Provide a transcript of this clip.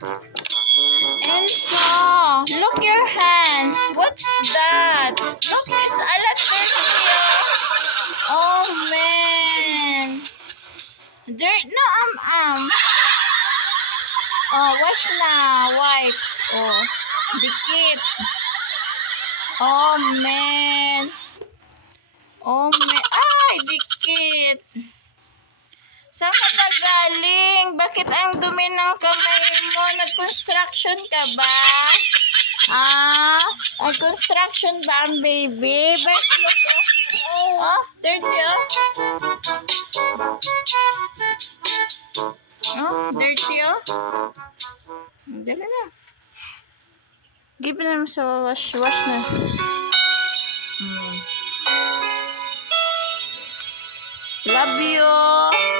Enzo, look your hands. What's that? Look, it's a dirty. Oh, man. Dirt na um. Oh, wash na. Wipes. Oh, dikit. Oh, man. Oh, man. Ay, dikit. Saan ka galing? Bakit ang dumi ng kamay mo? Nag-construction ka ba? Ah, nag-construction ba ang baby? Bakit look oh? Oh, dirty oh. Oh, dirty oh. Dali na. Give na sa wash, wash na. Hmm. Love you.